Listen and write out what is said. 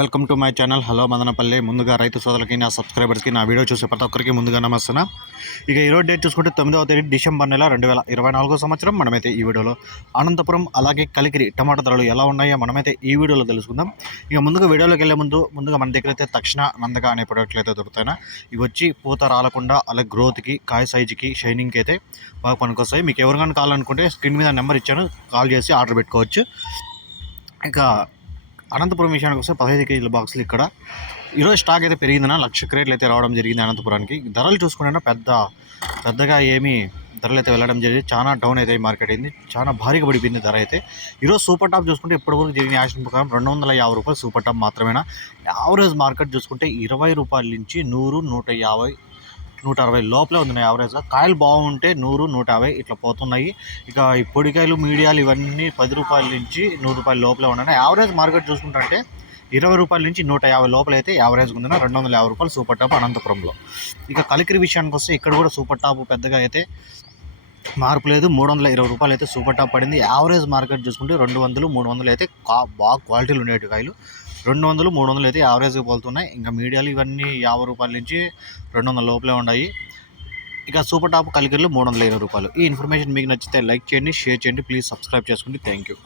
Welcome to my channel. Hello Madanapalle. ముందుగా రైతు సోదరులకి నా సబ్స్క్రైబర్స్కి నా వీడియో చూసే ప్రతి ఒక్కరికి ముందుగా నమస్తున్నా ఇక ఈరోజు డేట్ చూసుకుంటే తొమ్మిదవ తేదీ డిసెంబర్ నెల రెండు వేల ఇరవై నాలుగో సంవత్సరం. మనమైతే ఈ వీడియోలో అనంతపురం అలాగే కలికిరి టమాటా ధరలు ఎలా ఉన్నాయో మనమైతే ఈ వీడియోలో తెలుసుకుందాం. ఇక ముందుగా వీడియోలోకి వెళ్ళే ముందు ముందుగా మన దగ్గర అయితే తక్షణ నందగా అనే ప్రొడక్ట్లు అయితే దొరుకుతాయి ఇవి వచ్చి పూత రాలకుండా అలాగే గ్రోత్కి కాయ సైజుకి షైనింగ్కి అయితే బాగా పనికొస్తాయి. మీకు ఎవరికైనా కావాలనుకుంటే స్క్రీన్ మీద నెంబర్ ఇచ్చాను. కాల్ చేసి ఆర్డర్ పెట్టుకోవచ్చు. ఇక అనంతపురం విషయానికి వస్తే పదహైదు కేజీల బాక్సులు ఇక్కడ. ఈరోజు స్టాక్ అయితే పెరిగిందన్న లక్ష క్రేట్లు అయితే రావడం జరిగింది అనంతపురానికి. ధరలు చూసుకుంటే పెద్ద పెద్దగా ఏమీ ధరలు అయితే వెళ్ళడం జరిగింది. చాలా డౌన్ అయితే మార్కెట్ అయింది. చాలా భారీగా పడిపోయింది ధర అయితే. ఈరోజు సూపర్ టాప్ చూసుకుంటే ఇప్పటివరకు జరిగిన యాక్షన్ ప్రకారం రెండు వందల యాభై రూపాయలు సూపర్ టాప్ మాత్రమేనా? యావరేజ్ మార్కెట్ చూసుకుంటే ఇరవై రూపాయల నుంచి నూరు నూట యాభై నూట అరవై లోపలే ఉంది యావరేజ్గా కాయలు బాగుంటే నూరు నూట యాభై ఇట్లా పోతున్నాయి. ఇక ఈ పొడికాయలు మీడియాలు ఇవన్నీ పది రూపాయల నుంచి నూరు రూపాయల లోపలే ఉన్నాయి. యావరేజ్ మార్కెట్ చూసుకుంటే ఇరవై రూపాయల నుంచి నూట యాభై లోపల అయితే యావరేజ్ ఉందిన రెండు వందల యాభై రూపాయలు సూపర్ టాప్ అనంతపురంలో. ఇక కలికిరి విషయానికి వస్తే ఇక్కడ కూడా సూపర్ టాప్ పెద్దగా అయితే మార్పు లేదు. మూడు వందల ఇరవై రూపాయలు అయితే సూపర్ టాప్ పడింది. యావరేజ్ మార్కెట్ చూసుకుంటే రెండు వందలు మూడు వందలు అయితే కా బాగా క్వాలిటీలు ఉండేవి కాయలు. రెండు వందలు మూడు వందలు అయితే యావరేజ్గా పోతున్నాయి ఇంకా మీడియాలు ఇవన్నీ యాభై రూపాయల నుంచి రెండు వందల లోపలే ఉన్నాయి ఇక సూపర్ టాప్ కలిగిరిలో మూడు వందల ఇరవై రూపాయలు. ఈ ఇన్ఫర్మేషన్ మీకు నచ్చితే లైక్ చేయండి షేర్ చేయండి. ప్లీజ్ సబ్స్క్రైబ్ చేసుకోండి థ్యాంక్ యూ